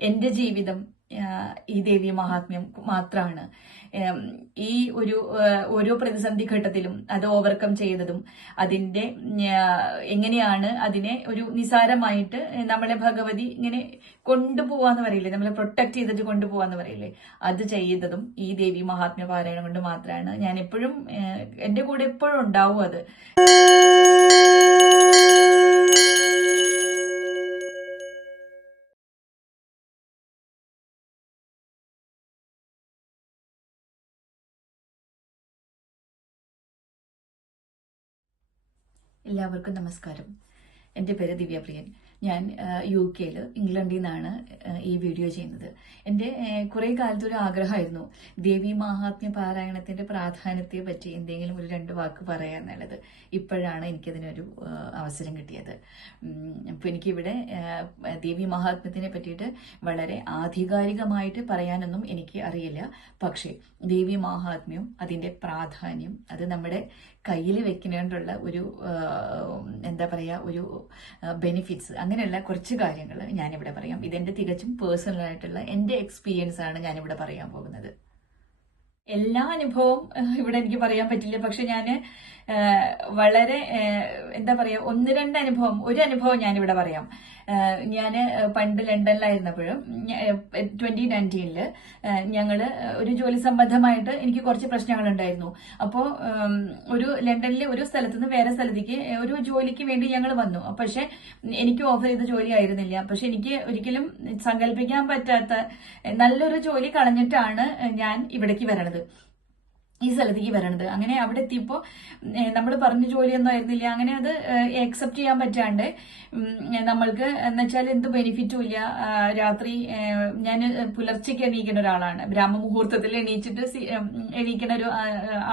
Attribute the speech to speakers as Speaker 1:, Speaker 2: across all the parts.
Speaker 1: എന്റെ ജീവിതം ഈ ദേവി മഹാത്മ്യം മാത്രമാണ് ഈ ഒരു ഓരോ പ്രതിസന്ധി ഘട്ടത്തിലും അത് ഓവർകം ചെയ്തതും അതിന്റെ എങ്ങനെയാണ് അതിനെ ഒരു നിസാരമായിട്ട് നമ്മളെ ഭഗവതി ഇങ്ങനെ കൊണ്ടുപോവാന്ന് പറയില്ലേ? നമ്മളെ പ്രൊട്ടക്ട് ചെയ്തിട്ട് കൊണ്ടുപോവാന്ന് പറയില്ലേ? അത് ചെയ്തതും ഈ ദേവി മഹാത്മ്യ പാരായണം കൊണ്ട് മാത്രമാണ് ഞാൻ എപ്പോഴും എന്റെ കൂടെ എപ്പോഴും ഉണ്ടാവും അത്. എല്ലാവർക്കും നമസ്കാരം. എന്റെ പേര് ദിവ്യപ്രിയൻ. ഞാൻ യു കെയിൽ ഇംഗ്ലണ്ടിൽ നിന്നാണ് ഈ വീഡിയോ ചെയ്യുന്നത്. എന്റെ കുറേ കാലത്തൊരു ആഗ്രഹമായിരുന്നു ദേവി മഹാത്മ്യ പാരായണത്തിന്റെ പ്രാധാന്യത്തെ പറ്റി എന്തെങ്കിലും ഒരു രണ്ട് വാക്ക് പറയാന്നുള്ളത്. ഇപ്പോഴാണ് എനിക്കതിനൊരു അവസരം കിട്ടിയത്. അപ്പോൾ എനിക്കിവിടെ ദേവി മഹാത്മ്യത്തിനെ പറ്റിയിട്ട് വളരെ ആധികാരികമായിട്ട് പറയാനൊന്നും എനിക്ക് അറിയില്ല. പക്ഷേ ദേവി മഹാത്മ്യം അതിന്റെ പ്രാധാന്യം അത് നമ്മുടെ കയ്യിൽ വെക്കുന്നതുകൊണ്ടുള്ള ഒരു എന്താ പറയുക ഒരു ബെനിഫിറ്റ്സ് അങ്ങനെയുള്ള കുറച്ച് കാര്യങ്ങൾ ഞാനിവിടെ പറയാം. ഇതെന്റെ തികച്ചും പേഴ്സണൽ ആയിട്ടുള്ള എന്റെ എക്സ്പീരിയൻസ് ആണ് ഞാനിവിടെ പറയാൻ പോകുന്നത്. എല്ലാ അനുഭവവും ഇവിടെ എനിക്ക് പറയാൻ പറ്റില്ല. പക്ഷെ ഞാൻ വളരെ എന്താ പറയുക ഒന്ന് രണ്ട് അനുഭവം ഒരു അനുഭവം ഞാനിവിടെ പറയാം. ഞാൻ പണ്ട് ലണ്ടനിലായിരുന്നപ്പോഴും ട്വന്റി നയന്റീനിൽ ഞങ്ങൾ ഒരു ജോലി സംബന്ധമായിട്ട് എനിക്ക് കുറച്ച് പ്രശ്നങ്ങൾ ഉണ്ടായിരുന്നു അപ്പോൾ ഒരു ലണ്ടനിലെ ഒരു സ്ഥലത്ത് നിന്ന് വേറെ സ്ഥലത്തേക്ക് ഒരു ജോലിക്ക് വേണ്ടി ഞങ്ങൾ വന്നു. പക്ഷെ എനിക്ക് ഓഫർ ചെയ്ത ജോലി ആയിരുന്നില്ല. പക്ഷെ എനിക്ക് ഒരിക്കലും സങ്കല്പിക്കാൻ പറ്റാത്ത നല്ലൊരു ജോലി കളഞ്ഞിട്ടാണ് ഞാൻ ഇവിടേക്ക് വരണത്. ഈ സ്ഥലത്തേക്ക് വരണത്. അങ്ങനെ അവിടെ എത്തിയപ്പോൾ നമ്മൾ പറഞ്ഞ ജോലിയൊന്നും ആയിരുന്നില്ല. അങ്ങനെ അത് അക്സെപ്റ്റ് ചെയ്യാൻ പറ്റാണ്ട് നമ്മൾക്ക് എന്ന് വെച്ചാൽ എന്ത് ബെനിഫിറ്റും ഇല്ല. രാത്രി ഞാൻ പുലർച്ചയ്ക്ക് എണീക്കുന്ന ഒരാളാണ്. ബ്രാഹ്മമുഹൂർത്തത്തിൽ എണീച്ചിട്ട് എണീക്കുന്ന ഒരു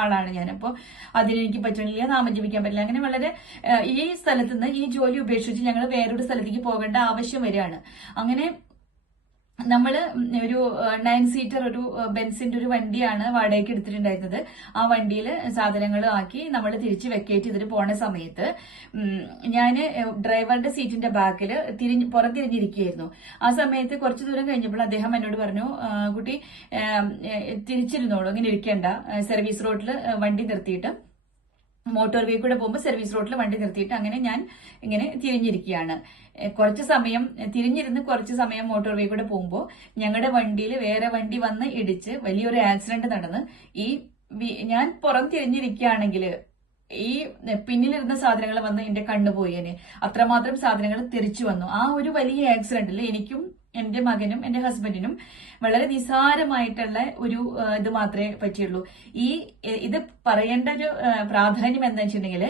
Speaker 1: ആളാണ് ഞാൻ അപ്പോൾ അതിനെനിക്ക് പറ്റണില്ല നാമം ജപിക്കാൻ പറ്റില്ല. അങ്ങനെ വളരെ ഈ സ്ഥലത്ത് നിന്ന് ഈ ജോലി ഉപേക്ഷിച്ച് ഞങ്ങൾ വേറൊരു സ്ഥലത്തേക്ക് പോകേണ്ട ആവശ്യം വരികയാണ്. അങ്ങനെ നമ്മൾ ഒരു നയൻ സീറ്റർ ഒരു ബെൻസിന്റെ ഒരു വണ്ടിയാണ് വാടകയ്ക്ക് എടുത്തിട്ടുണ്ടായിരുന്നത്. ആ വണ്ടിയിൽ സാധനങ്ങൾ ആക്കി നമ്മൾ തിരിച്ച് വെക്കേറ്റ് ചെയ്തിട്ട് പോണ സമയത്ത് ഞാൻ ഡ്രൈവറുടെ സീറ്റിന്റെ ബാക്കിൽ തിരിഞ്ഞ് പുറത്തിരിഞ്ഞിരിക്കുകയായിരുന്നു. ആ സമയത്ത് കുറച്ച് ദൂരം കഴിഞ്ഞപ്പോൾ അദ്ദേഹം എന്നോട് പറഞ്ഞു കുട്ടി തിരിച്ചിരുന്നോളൂ ഇങ്ങനെ ഇരിക്കേണ്ട. സർവീസ് റോഡിൽ വണ്ടി നിർത്തിയിട്ട് മോട്ടോർ വേ കൂടെ പോകുമ്പോൾ സർവീസ് റോഡിൽ വണ്ടി നിർത്തിയിട്ട് അങ്ങനെ ഞാൻ ഇങ്ങനെ തിരിഞ്ഞിരിക്കുകയാണ്. കുറച്ച് സമയം തിരിഞ്ഞിരുന്ന് കുറച്ച് സമയം മോട്ടോർ വേ കൂടെ പോകുമ്പോൾ ഞങ്ങളുടെ വണ്ടിയിൽ വേറെ വണ്ടി വന്ന് ഇടിച്ച് വലിയൊരു ആക്സിഡന്റ് നടന്ന് ഈ ഞാൻ പുറം തിരിഞ്ഞിരിക്കുകയാണെങ്കിൽ ഈ പിന്നിലിരുന്ന സാധനങ്ങൾ വന്ന് എന്റെ കണ്ണു പോയേനെ. അത്രമാത്രം സാധനങ്ങൾ തിരിച്ചു വന്നു. ആ ഒരു വലിയ ആക്സിഡന്റിൽ എനിക്കും എന്റെ മകനും എന്റെ ഹസ്ബൻഡിനും വളരെ നിസാരമായിട്ടുള്ള ഒരു ഇത് മാത്രമേ പറ്റിയുള്ളൂ. ഈ ഇത് പറയേണ്ട ഒരു പ്രാധാന്യം എന്താ വെച്ചിട്ടുണ്ടെങ്കിൽ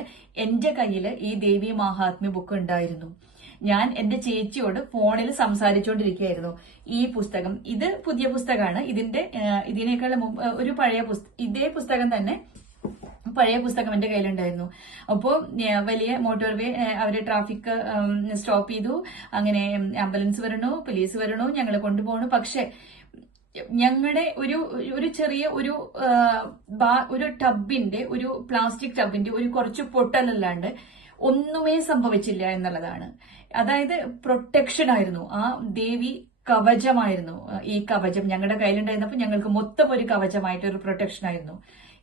Speaker 1: എന്റെ കയ്യിൽ ഈ ദേവി മഹാത്മ്യ ബുക്ക് ഉണ്ടായിരുന്നു. ഞാൻ എന്റെ ചേച്ചിയോട് ഫോണിൽ സംസാരിച്ചുകൊണ്ടിരിക്കുകയായിരുന്നു ഈ പുസ്തകം. ഇത് പുതിയ പുസ്തകമാണ്. ഇതിന്റെ ഇതിനേക്കാൾ ഒരു പഴയ പുസ്തകം ഇതേ പുസ്തകം തന്നെ പഴയ പുസ്തകം എന്റെ കയ്യിലുണ്ടായിരുന്നു. അപ്പോൾ വലിയ മോട്ടോർ വേ അവർ ട്രാഫിക് സ്റ്റോപ്പ് ചെയ്തു. അങ്ങനെ ആംബുലൻസ് വരണു പോലീസ് വരണു ഞങ്ങളെ കൊണ്ടുപോകണു പക്ഷെ ഞങ്ങളുടെ ഒരു ഒരു ചെറിയ ഒരു ഒരു ടബിന്റെ ഒരു പ്ലാസ്റ്റിക് ടബിന്റെ ഒരു കുറച്ച് പൊട്ടലല്ലാണ്ട് ഒന്നുമേ സംഭവിച്ചില്ല എന്നുള്ളതാണ്. അതായത് പ്രൊട്ടക്ഷൻ ആയിരുന്നു. ആ ദേവി കവചമായിരുന്നു. ഈ കവചം ഞങ്ങളുടെ കയ്യിലുണ്ടായിരുന്നപ്പോൾ ഞങ്ങൾക്ക് മൊത്തം ഒരു കവചമായിട്ട് ഒരു പ്രൊട്ടക്ഷൻ ആയിരുന്നു.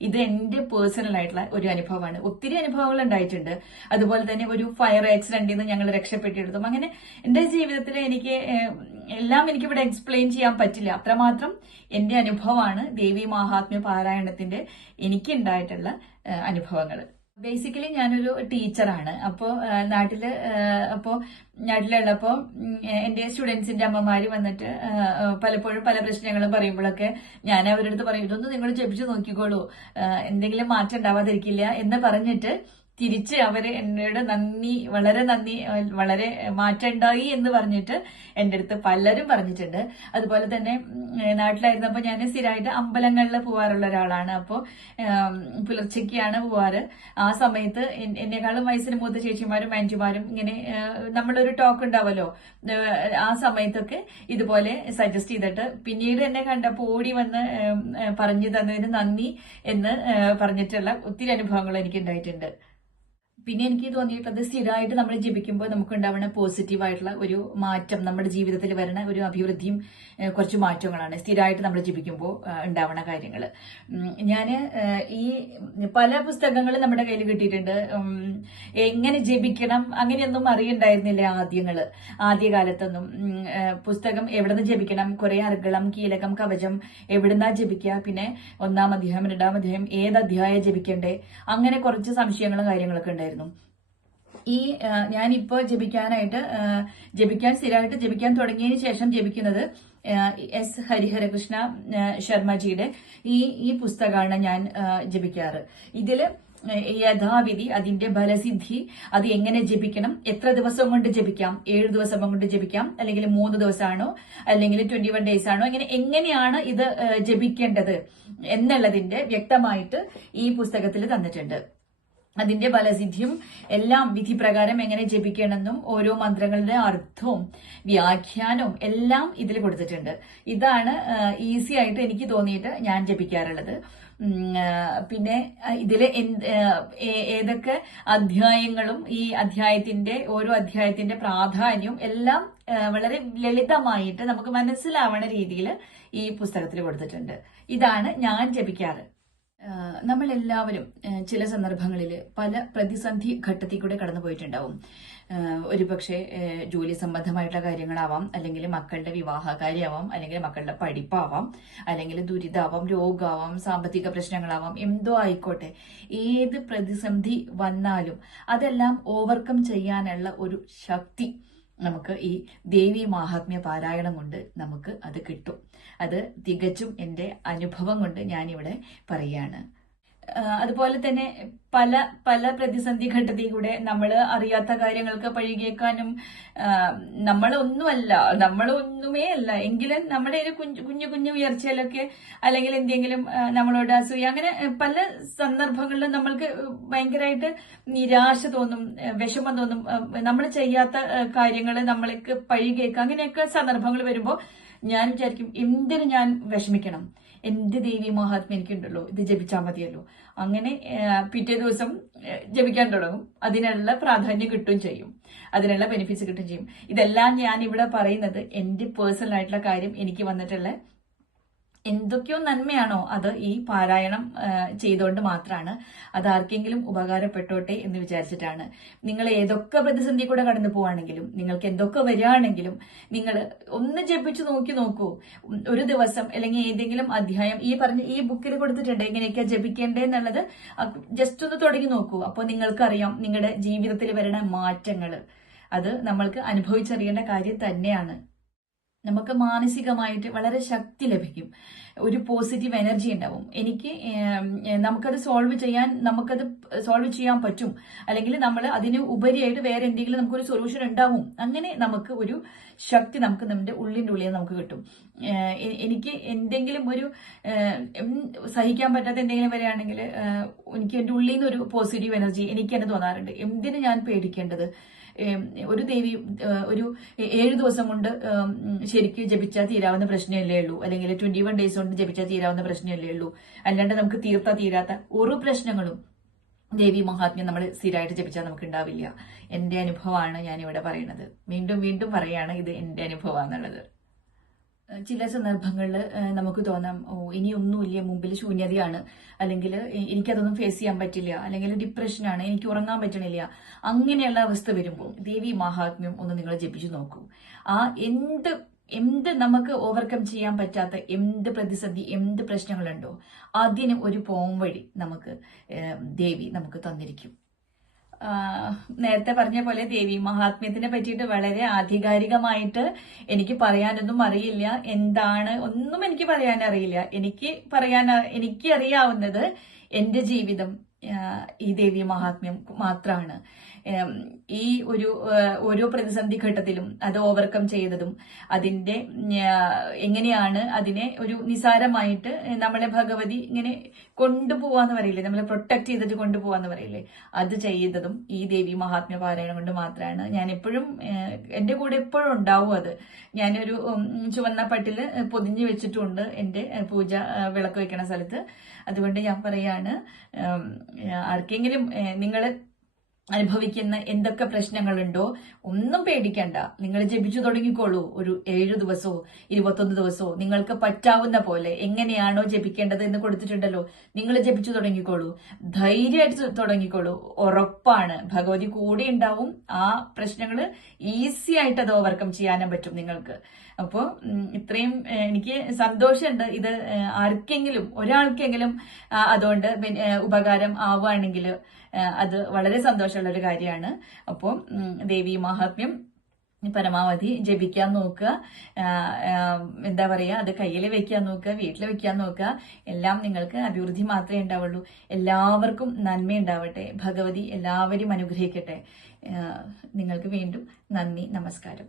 Speaker 1: ഇത് എന്റെ പേഴ്സണൽ ആയിട്ടുള്ള ഒരു അനുഭവമാണ്. ഒത്തിരി അനുഭവങ്ങൾ ഉണ്ടായിട്ടുണ്ട്. അതുപോലെ തന്നെ ഒരു ഫയർ ആക്സിഡന്റിൽ നിന്ന് ഞങ്ങൾ രക്ഷപ്പെട്ടെടുത്തും അങ്ങനെ എന്റെ ജീവിതത്തിൽ എനിക്ക് എല്ലാം എനിക്ക് ഇവിടെ എക്സ്പ്ലെയിൻ ചെയ്യാൻ പറ്റില്ല. അത്രമാത്രം എന്റെ അനുഭവമാണ് ദേവി മഹാത്മ്യ പാരായണത്തിന്റെ എനിക്ക് ഉണ്ടായിട്ടുള്ള അനുഭവങ്ങൾ. ബേസിക്കലി ഞാനൊരു ടീച്ചറാണ്. അപ്പോ നാട്ടിൽ അപ്പോ നാട്ടിലുള്ളപ്പോ ഉം, എന്റെ സ്റ്റുഡൻസിന്റെ അമ്മമാര് വന്നിട്ട് പലപ്പോഴും പല പ്രശ്നങ്ങളും പറയുമ്പോഴൊക്കെ ഞാൻ അവരുടെ അടുത്ത് പറയും ഇതൊന്ന് നിങ്ങൾ ജപിച്ചു നോക്കിക്കോളൂ. എന്തെങ്കിലും മാറ്റം ഉണ്ടാവാതിരിക്കില്ല എന്ന് പറഞ്ഞിട്ട് തിരിച്ച് അവർ എന്നോട് നന്ദി വളരെ നന്ദി വളരെ മാറ്റം ഉണ്ടായി എന്ന് പറഞ്ഞിട്ട് എന്റെ അടുത്ത് പലരും പറഞ്ഞിട്ടുണ്ട്. അതുപോലെ തന്നെ നാട്ടിലായിരുന്നപ്പോൾ ഞാൻ സ്ഥിരമായിട്ട് അമ്പലങ്ങളിൽ പോകാറുള്ള ഒരാളാണ്. അപ്പോൾ പുലർച്ചയ്ക്കാണ് പോവാറ്. ആ സമയത്ത് എന്നെക്കാളും വയസ്സിന് മൂത്ത ചേച്ചിമാരും ആന്റിമാരും ഇങ്ങനെ നമ്മളൊരു ടോക്ക് ഉണ്ടാവല്ലോ. ആ സമയത്തൊക്കെ ഇതുപോലെ സജസ്റ്റ് ചെയ്തിട്ട് പിന്നീട് എന്നെ കണ്ടപ്പോൾ ഓടി വന്ന് പറഞ്ഞു തന്നതിന് നന്ദി എന്ന് പറഞ്ഞിട്ടുള്ള ഒത്തിരി അനുഭവങ്ങൾ എനിക്ക് ഉണ്ടായിട്ടുണ്ട് പിന്നെ എനിക്ക് തോന്നിയിട്ടുള്ളത് സ്ഥിരമായിട്ട് നമ്മൾ ജപിക്കുമ്പോൾ നമുക്ക് ഉണ്ടാവുന്ന പോസിറ്റീവ് ആയിട്ടുള്ള ഒരു മാറ്റം നമ്മുടെ ജീവിതത്തിൽ വരുന്ന ഒരു അഭിവൃദ്ധിയും കുറച്ച് മാറ്റങ്ങളാണ് സ്ഥിരമായിട്ട് നമ്മൾ ജപിക്കുമ്പോൾ ഉണ്ടാവുന്ന കാര്യങ്ങൾ ഞാൻ ഈ പല പുസ്തകങ്ങൾ നമ്മുടെ കയ്യിൽ കിട്ടിയിട്ടുണ്ട്. എങ്ങനെ ജപിക്കണം അങ്ങനെയൊന്നും അറിയണ്ടായിരുന്നില്ല ആദ്യങ്ങൾ ആദ്യകാലത്തൊന്നും. പുസ്തകം എവിടെ നിന്ന് ജപിക്കണം കുറെ അർഗളം കീലകം കവചം എവിടുന്നാ ജപിക്കുക പിന്നെ ഒന്നാം അധ്യായം രണ്ടാം അധ്യായം ഏത് അധ്യായം ജപിക്കണ്ടേ? അങ്ങനെ കുറച്ച് സംശയങ്ങളും കാര്യങ്ങളൊക്കെ ഉണ്ടായിരുന്നു. ഈ ആ, ഞാനിപ്പോ ജപിക്കാനായിട്ട് ജപിക്കാൻ സ്ഥിരമായിട്ട് ജപിക്കാൻ തുടങ്ങിയതിന് ശേഷം ജപിക്കുന്നത് എസ് ഹരിഹരകൃഷ്ണ ശർമ്മജിയുടെ ഈ ഈ പുസ്തകമാണ് ഞാൻ ജപിക്കാറ്. ഇതിൽ യഥാവിധി അതിന്റെ ബലസിദ്ധി അത് എങ്ങനെ ജപിക്കണം എത്ര ദിവസം കൊണ്ട് ജപിക്കാം ഏഴ് ദിവസം കൊണ്ട് ജപിക്കാം അല്ലെങ്കിൽ മൂന്ന് ദിവസമാണോ അല്ലെങ്കിൽ ട്വന്റി വൺ ഡേയ്സ് ആണോ ഇങ്ങനെ എങ്ങനെയാണ് ഇത് ജപിക്കേണ്ടത് എന്നുള്ളതിന്റെ വ്യക്തമായിട്ട് ഈ പുസ്തകത്തിൽ തന്നിട്ടുണ്ട്. അതിന്റെ ഫലസിദ്ധിയും എല്ലാം വിധി പ്രകാരം എങ്ങനെ ജപിക്കണമെന്നും ഓരോ മന്ത്രങ്ങളുടെ അർത്ഥവും വ്യാഖ്യാനവും എല്ലാം ഇതിൽ കൊടുത്തിട്ടുണ്ട്. ഇതാണ് ഈസി ആയിട്ട് എനിക്ക് തോന്നിയിട്ട് ഞാൻ ജപിക്കാറുള്ളത്. പിന്നെ ഇതിലെ ഏതൊക്കെ അധ്യായങ്ങളും ഈ അധ്യായത്തിന്റെ ഓരോ അധ്യായത്തിന്റെ പ്രാധാന്യവും എല്ലാം വളരെ ലളിതമായിട്ട് നമുക്ക് മനസ്സിലാവണ രീതിയിൽ ഈ പുസ്തകത്തിൽ കൊടുത്തിട്ടുണ്ട്. ഇതാണ് ഞാൻ ജപിക്കാറ്. നമ്മളെല്ലാവരും ചില സന്ദർഭങ്ങളിൽ പല പ്രതിസന്ധി ഘട്ടത്തിൽ കൂടെ കടന്നു പോയിട്ടുണ്ടാവും ഒരുപക്ഷെ ജോലി സംബന്ധമായിട്ടുള്ള കാര്യങ്ങളാവാം അല്ലെങ്കിൽ മക്കളുടെ വിവാഹകാര്യമാവാം അല്ലെങ്കിൽ മക്കളുടെ പഠിപ്പാവാം അല്ലെങ്കിൽ ദുരിതാവാം രോഗാവാം സാമ്പത്തിക പ്രശ്നങ്ങളാവാം എന്തോ ആയിക്കോട്ടെ ഏത് പ്രതിസന്ധി വന്നാലും അതെല്ലാം ഓവർകം ചെയ്യാനുള്ള ഒരു ശക്തി നമുക്ക് ഈ ദേവി മാഹാത്മ്യ പാരായണം കൊണ്ട് നമുക്ക് അത് കിട്ടും. അത് തികച്ചും എന്റെ അനുഭവം കൊണ്ട് ഞാനിവിടെ പറയാണ് ആഹ് അതുപോലെ തന്നെ പല പല പ്രതിസന്ധി ഘട്ടത്തിൽ കൂടെ നമ്മൾ അറിയാത്ത കാര്യങ്ങൾക്ക് പഴികേക്കാനും നമ്മൾ ഒന്നുമേ അല്ല. എങ്കിലും നമ്മുടെ ഒരു കുഞ്ഞു കുഞ്ഞു കുഞ്ഞു ഉയർച്ചയിലൊക്കെ അല്ലെങ്കിൽ എന്തെങ്കിലും നമ്മളോട് അസൂയ അങ്ങനെ പല സന്ദർഭങ്ങളിലും നമ്മൾക്ക് ഭയങ്കരമായിട്ട് നിരാശ തോന്നും വിഷമം തോന്നും. നമ്മൾ ചെയ്യാത്ത കാര്യങ്ങൾ നമ്മൾക്ക് പഴികേക്കുക അങ്ങനെയൊക്കെ സന്ദർഭങ്ങൾ വരുമ്പോൾ ഞാൻ വിചാരിക്കും എന്തിനു ഞാൻ വിഷമിക്കണം? എന്റെ ദേവി മഹാത്മ്യം എനിക്കുണ്ടല്ലോ ഇത് ജപിച്ചാൽ മതിയല്ലോ. അങ്ങനെ പിറ്റേ ദിവസം ജപിക്കാൻ തുടങ്ങും. അതിനുള്ള പ്രാധാന്യം കിട്ടുകയും ചെയ്യും. അതിനുള്ള ബെനിഫിറ്റ്സ് കിട്ടുകയും ചെയ്യും. ഇതെല്ലാം ഞാൻ ഇവിടെ പറയുന്നത് എന്റെ പേഴ്സണൽ ആയിട്ടുള്ള കാര്യം എനിക്ക് വന്നിട്ടുള്ള എന്തൊക്കെയോ നന്മയാണോ അത് ഈ പാരായണം ചെയ്തുകൊണ്ട് മാത്രമാണ് അത് ആർക്കെങ്കിലും ഉപകാരപ്പെട്ടോട്ടെ എന്ന് വിചാരിച്ചിട്ടാണ്. നിങ്ങൾ ഏതൊക്കെ പ്രതിസന്ധി കൂടെ കടന്നു പോവാണെങ്കിലും നിങ്ങൾക്ക് എന്തൊക്കെ വരികയാണെങ്കിലും നിങ്ങൾ ഒന്ന് ജപിച്ചു നോക്കി നോക്കൂ. ഒരു ദിവസം അല്ലെങ്കിൽ ഏതെങ്കിലും അധ്യായം ഈ പറഞ്ഞ ഈ ബുക്കിൽ കൊടുത്തിട്ടുണ്ട് എങ്ങനെയൊക്കെയാ ജപിക്കേണ്ടത് എന്നുള്ളത് ജസ്റ്റ് ഒന്ന് തുടങ്ങി നോക്കൂ. അപ്പോൾ നിങ്ങൾക്കറിയാം നിങ്ങളുടെ ജീവിതത്തിൽ വരുന്ന മാറ്റങ്ങൾ. അത് നമ്മൾക്ക് അനുഭവിച്ചറിയേണ്ട കാര്യം തന്നെയാണ്. നമുക്ക് മാനസികമായിട്ട് വളരെ ശക്തി ലഭിക്കും. ഒരു പോസിറ്റീവ് എനർജി ഉണ്ടാവും. എനിക്ക് നമുക്കത് സോൾവ് ചെയ്യാൻ നമുക്കത് സോൾവ് ചെയ്യാൻ പറ്റും. അല്ലെങ്കിൽ നമ്മൾ അതിന് ഉപരിയായിട്ട് വേറെ എന്തെങ്കിലും നമുക്കൊരു സൊല്യൂഷൻ ഉണ്ടാവും. അങ്ങനെ നമുക്ക് ഒരു ശക്തി നമുക്ക് നമ്മുടെ ഉള്ളിന്റെ ഉള്ളിൽ നമുക്ക് കിട്ടും. എനിക്ക് എന്തെങ്കിലും ഒരു സഹിക്കാൻ പറ്റാത്ത എന്തെങ്കിലും വരികയാണെങ്കിൽ ഏ, എനിക്ക് എന്റെ ഉള്ളിൽ നിന്ന് ഒരു പോസിറ്റീവ് എനർജി എനിക്ക് തന്നെ തോന്നാറുണ്ട്. എന്തിനു ഞാൻ പേടിക്കേണ്ടത്? ഒരു ദേവി ഒരു ഏഴ് ദിവസം കൊണ്ട് ശരിക്ക് ജപിച്ചാൽ തീരാവുന്ന പ്രശ്നമല്ലേ ഉള്ളൂ. അല്ലെങ്കിൽ ട്വന്റി വൺ ഡേയ്സ് കൊണ്ട് ജപിച്ചാൽ തീരാവുന്ന പ്രശ്നമല്ലേ ഉള്ളൂ. അല്ലാണ്ട് നമുക്ക് തീർത്താ തീരാത്ത ഒരു പ്രശ്നങ്ങളും ദേവി മഹാത്മ്യം നമ്മൾ സ്ഥിരമായിട്ട് ജപിച്ചാൽ നമുക്ക് ഉണ്ടാവില്ല. എന്റെ അനുഭവമാണ് ഞാൻ ഇവിടെ പറയുന്നത്. വീണ്ടും വീണ്ടും പറയാണ് ഇത് എന്റെ അനുഭവമാണെന്നുള്ളത്. ചില സന്ദർഭങ്ങളിൽ നമുക്ക് തോന്നാം ഓ ഇനിയൊന്നുമില്ല മുമ്പിൽ ശൂന്യതയാണ്. അല്ലെങ്കിൽ എനിക്കതൊന്നും ഫേസ് ചെയ്യാൻ പറ്റില്ല. അല്ലെങ്കിൽ ഡിപ്രഷനാണ് എനിക്ക് ഉറങ്ങാൻ പറ്റണില്ല. അങ്ങനെയുള്ള അവസ്ഥ വരുമ്പോൾ ദേവി മഹാത്മ്യം ഒന്ന് നിങ്ങൾ ജപിച്ചു നോക്കൂ. ആ എന്ത് എന്ത് നമുക്ക് ഓവർകം ചെയ്യാൻ പറ്റാത്ത എന്ത് പ്രതിസന്ധി എന്ത് പ്രശ്നങ്ങളുണ്ടോ അതിന് ഒരു പോം വഴി നമുക്ക് ദേവി നമുക്ക് തന്നിരിക്കും. നേരത്തെ പറഞ്ഞ പോലെ ദേവി മഹാത്മ്യത്തിനെ പറ്റിയിട്ട് വളരെ ആധികാരികമായിട്ട് എനിക്ക് പറയാനൊന്നും അറിയില്ല. എന്താണ്? ഒന്നും എനിക്ക് പറയാൻ അറിയില്ല എനിക്ക് പറയാൻ എനിക്ക് അറിയാവുന്നത് എന്റെ ജീവിതം. ഈ ദേവി മഹാത്മ്യം മാത്രമാണ് ഈ ഒരു ഓരോ പ്രതിസന്ധി ഘട്ടത്തിലും അത് ഓവർകം ചെയ്തതും അതിന്റെ എങ്ങനെയാണ് അതിനെ ഒരു നിസാരമായിട്ട് നമ്മളെ ഭഗവതി ഇങ്ങനെ കൊണ്ടുപോവാന്ന് പറയില്ലേ? നമ്മളെ പ്രൊട്ടക്ട് ചെയ്തിട്ട് കൊണ്ടുപോവാന്ന് പറയില്ലേ? അത് ചെയ്തതും ഈ ദേവി മഹാത്മ്യ പാരായണം കൊണ്ട് മാത്രമാണ് ഞാൻ എപ്പോഴും എന്റെ കൂടെ എപ്പോഴും ഉണ്ടാവും അത്. ഞാനൊരു ചുവന്ന പട്ടിൽ പൊതിഞ്ഞു വെച്ചിട്ടുണ്ട് എന്റെ പൂജ വിളക്ക് വെക്കണ സ്ഥലത്ത്. അതുകൊണ്ട് ഞാൻ പറയാണ് ആർക്കെങ്കിലും നിങ്ങൾ അനുഭവിക്കുന്ന എന്തൊക്കെ പ്രശ്നങ്ങളുണ്ടോ ഒന്നും പേടിക്കണ്ട. നിങ്ങൾ ജപിച്ചു തുടങ്ങിക്കോളൂ. ഒരു ഏഴു ദിവസമോ ഇരുപത്തൊന്ന് ദിവസമോ നിങ്ങൾക്ക് പറ്റാവുന്ന പോലെ എങ്ങനെയാണോ ജപിക്കേണ്ടത് എന്ന് കൊടുത്തിട്ടുണ്ടല്ലോ. നിങ്ങൾ ജപിച്ചു തുടങ്ങിക്കോളൂ. ധൈര്യമായിട്ട് തുടങ്ങിക്കോളൂ. ഉറപ്പാണ്. ഭഗവതി കൂടെ ഉണ്ടാവും. ആ പ്രശ്നങ്ങൾ ഈസി ആയിട്ട് അത് ഓവർകം ചെയ്യാനും പറ്റും നിങ്ങൾക്ക്. അപ്പോൾ ഇത്രയും എനിക്ക് സന്തോഷമുണ്ട്. ഇത് ആർക്കെങ്കിലും ഒരാൾക്കെങ്കിലും അതുകൊണ്ട് ഉപകാരം ആവുകയാണെങ്കിൽ അത് വളരെ സന്തോഷമുള്ള ഒരു കാര്യമാണ് അപ്പോൾ ദേവി മഹാത്മ്യം പരമാവധി ജപിക്കാൻ നോക്കുക. എന്താ പറയുക അത് കയ്യിൽ വെക്കാൻ നോക്കുക വീട്ടിൽ വെക്കാൻ നോക്കുക. എല്ലാം നിങ്ങൾക്ക് അഭിവൃദ്ധി മാത്രമേ ഉണ്ടാവുള്ളൂ. എല്ലാവർക്കും നന്മ ഉണ്ടാവട്ടെ ഭഗവതി എല്ലാവരും അനുഗ്രഹിക്കട്ടെ. നിങ്ങൾക്ക് വീണ്ടും നന്ദി നമസ്കാരം.